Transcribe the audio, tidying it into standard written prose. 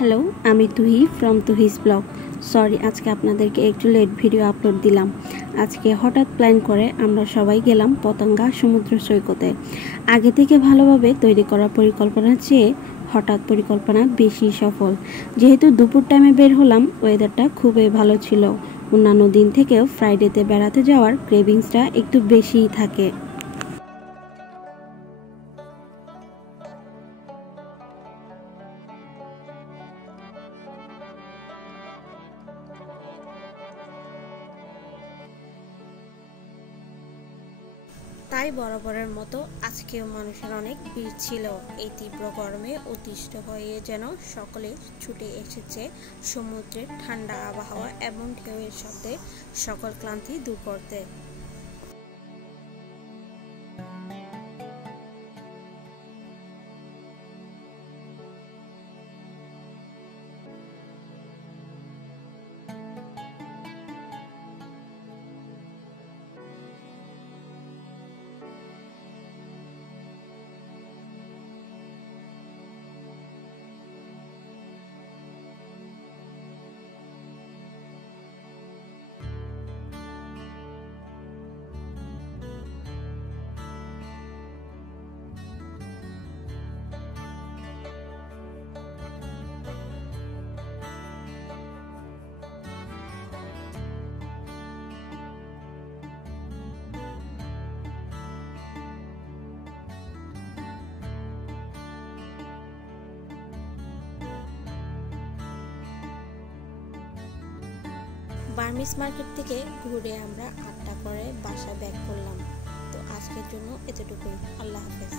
Hello, আমি তুহি from তুহিস blog. Sorry, আজকে আপনাদেরকে একটু লেট ভিডিও আপলোড দিলাম। আজকে হঠাৎ প্ল্যান করে আমরা সবাই গেলাম পতেঙ্গা সমুদ্র সৈকতে। আগে থেকে ভালোভাবে তৈরি করা পরিকল্পনার চেয়ে হঠাৎ পরিকল্পনা বেশি সফল। যেহেতু দুপুর টাইমে বের হলাম, ওয়েদারটা খুবই ভালো ছিল। অন্যান্য দিন থেকেও ফ্রাইডেতে বেড়াতে যাওয়ার ক্রেভিংসটা একটু বেশিই থাকে। তাই বরাবরের মতো আজকেও মানুষের অনেক ভিড় ছিল। এই তীব্র গরমে অতিষ্ঠ হয়ে যেন সকলে ছুটে এসেছে সমুদ্রের ঠান্ডা আবহাওয়া এবং ঢেউয়ের শব্দে সকল ক্লান্তি দূর করতে। বার্মিস মার্কেট থেকে ঘুরে আমরা 8টা করে বাসা ব্যাক করলাম। তো আজকের জন্য এতটুকুই। আল্লাহ হাফেজ।